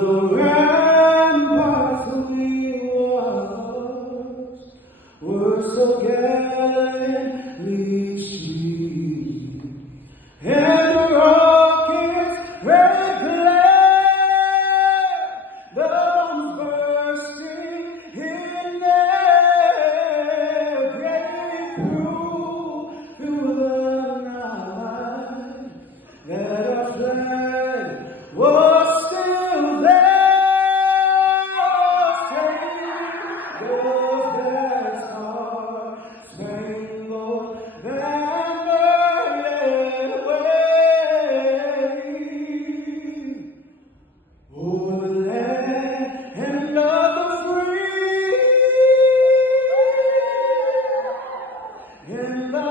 the ramparts of the walls were so gallantly seen, and the rocket's red glare, the bombs bursting in there, breaking through the night, that our flag was still there, saying those that star-spangled banner yet wave o'er the land of the free and the